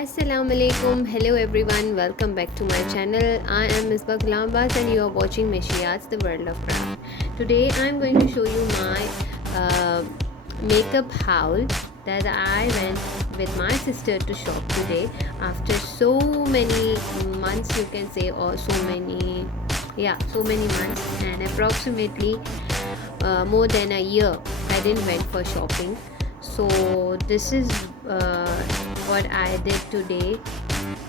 Assalamu alaikum. Hello everyone. Welcome back to my channel. I am Ms. Baklambas and you are watching Mishi The World of Craft. Today I am going to show you my makeup haul that I went with my sister to shop today after so many months, you can say, or so many months, and approximately more than a year I didn't went for shopping. So this is what I did today.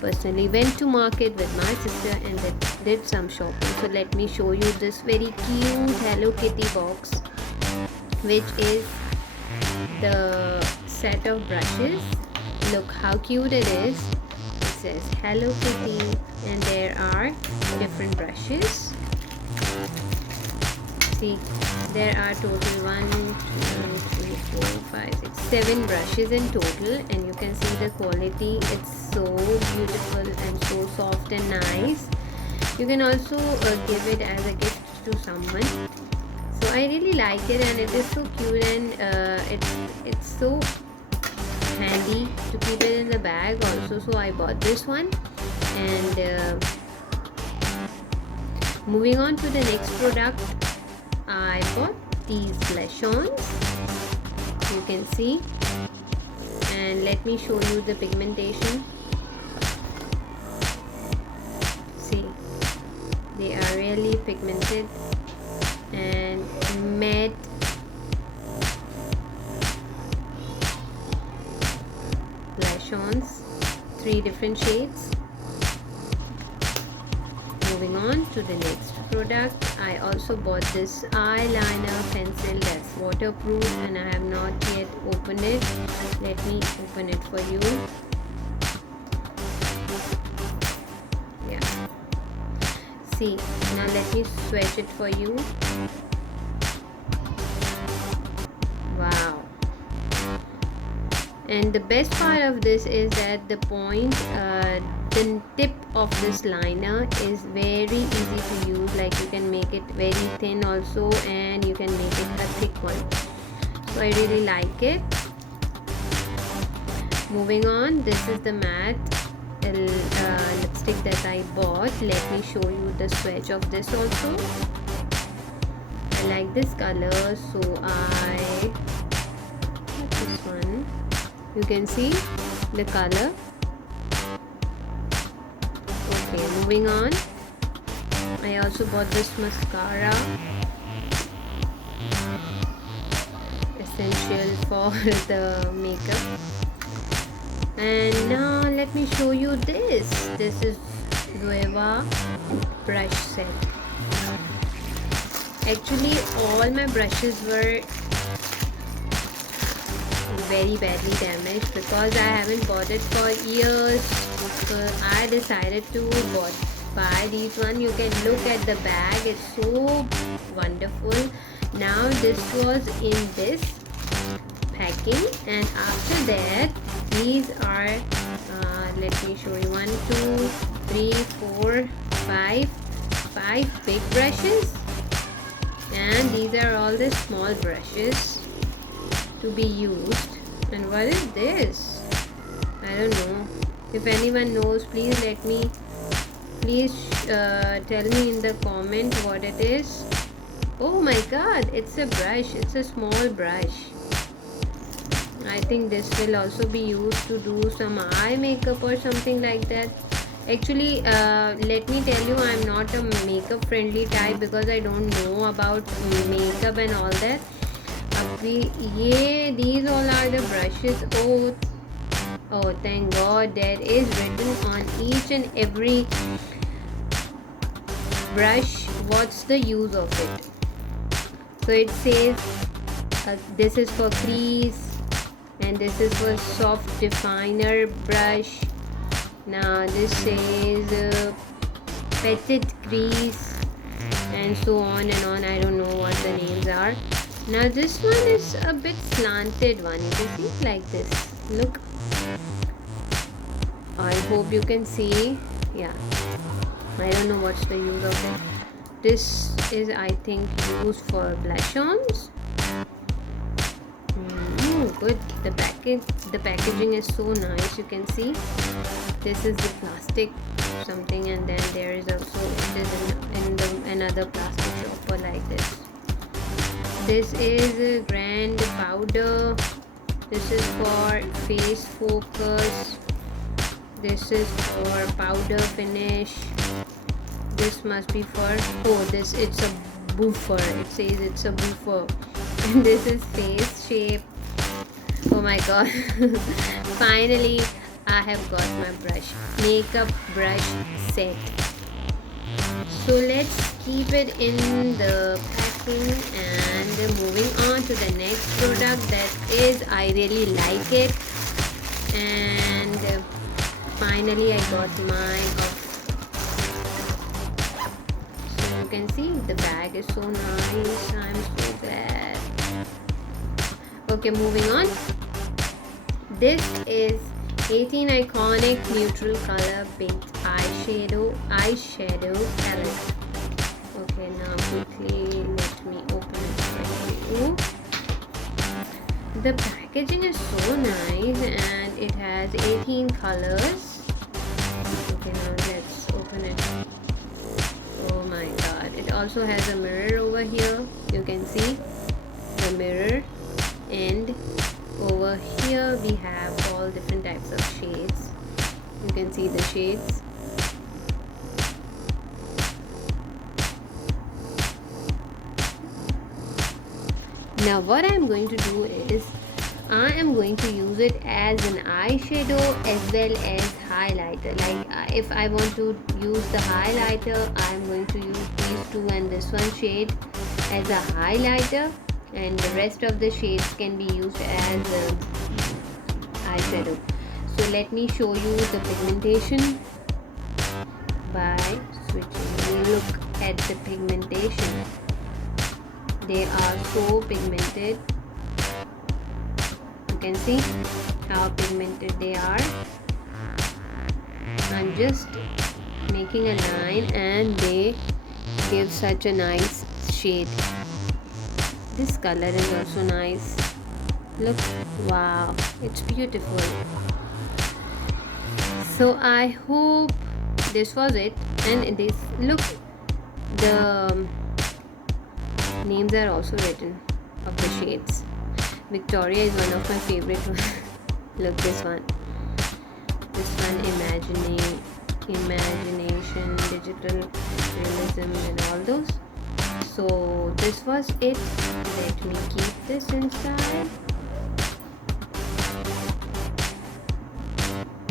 Personally went to market with my sister and did some shopping. So let me show you this very cute Hello Kitty box, which is the set of brushes. Look how cute it is. It says Hello Kitty and there are different brushes. See, there are total 7 brushes in total, and you can see the quality. It's so beautiful and so soft and nice. You can also give it as a gift to someone. So I really like it, and it is so cute, and it's so handy to keep it in the bag also. So I bought this one, and moving on to the next product, I bought these blush-ons, you can see, and let me show you the pigmentation. See, they are really pigmented and matte blush-ons, 3 different shades. Moving on to the next product, I also bought this eyeliner pencil that's waterproof, and I have not yet opened it. Let me open it for you. Yeah, see, now let me swatch it for you. Wow. And the best part of this is that the tip of this liner is very easy to use. Like, you can make it very thin also, and you can make it a thick one. So I really like it. Moving on, this is the matte lipstick that I bought. Let me show you the swatch of this also. I like this color, so I got this one. You can see the color. Okay, moving on, I also bought this mascara, essential for the makeup. And now let me show you this. This is Gueva brush set. Actually, all my brushes were very badly damaged because I haven't bought it for years. So I decided to buy these one. You can look at the bag, it's so wonderful. Now this was in this packing, and after that these are let me show you 1 2 3 4 5 big brushes, and these are all the small brushes to be used. And what is this? I don't know. If anyone knows, please tell me in the comment what it is. Oh my god, it's a brush. It's a small brush. I think this will also be used to do some eye makeup or something like that. Actually, let me tell you, I'm not a makeup friendly type because I don't know about makeup and all that. These all are the brushes. Oh, thank God, there is written on each and every brush what's the use of it. So it says this is for crease, and this is for soft definer brush. Now this says petite crease, and so on and on. I don't know what the names are. Now this one is a bit slanted one. You can see like this. Look, I hope you can see. Yeah, I don't know what's the use of it. This is, I think, used for blush-ons. good. The packaging is so nice. You can see this is the plastic something, and then there is also it is another plastic shopper like this. This is a grand powder. This is for face focus. This is for powder finish. This must be for it's a buffer. It says it's a buffer. And this is face shape. Oh my god. Finally I have got my makeup brush set. So let's keep it in the packing, and moving on to the next product that is, I really like it, and finally I got mine. So you can see the bag is so nice. I'm so glad. Okay, moving on. This is 18 iconic neutral color paint eyeshadow palette. Okay, now quickly let me open it for you. The packaging is so nice and it has 18 colors. Okay, now let's open it. Oh my god, it also has a mirror over here. You can see the mirror, and over here we have all different types of shades. You can see the shades. Now what I'm going to do is I am going to use it as an eyeshadow as well as highlighter. Like if I want to use the highlighter, I'm going to use these two and this one shade as a highlighter, and the rest of the shades can be used as eyeshadow. So let me show you the pigmentation by switching. Look at the pigmentation. They are so pigmented. You can see how pigmented they are. I'm just making a line and they give such a nice shade. This color is also nice. Look, wow, it's beautiful. So I hope this was it. And this, look, the names are also written of the shades. Victoria is one of my favorite ones. Look, this one, imagination, digital realism, and all those. So this was it. Let me keep this inside.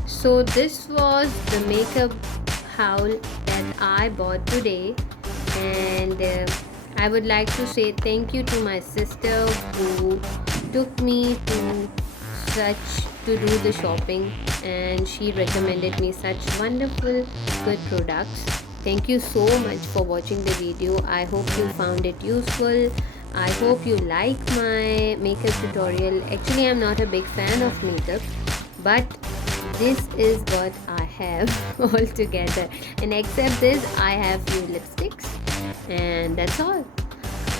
So this was the makeup haul that I bought today, and I would like to say thank you to my sister who took me to do the shopping, and she recommended me such wonderful good products. Thank you so much for watching the video. I hope you found it useful. I hope you like my makeup tutorial. Actually, I'm not a big fan of makeup, but this is what I have all together, and except this I have few lipsticks, and that's all.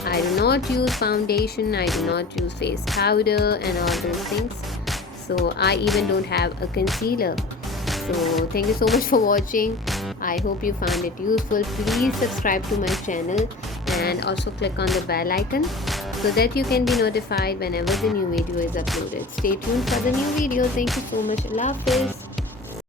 I do not use foundation, I do not use face powder and all those things. So I even don't have a concealer. So thank you so much for watching. I hope you found it useful. Please subscribe to my channel and also click on the bell icon so that you can be notified whenever the new video is uploaded. Stay tuned for the new video. Thank you so much. Allah Hafiz.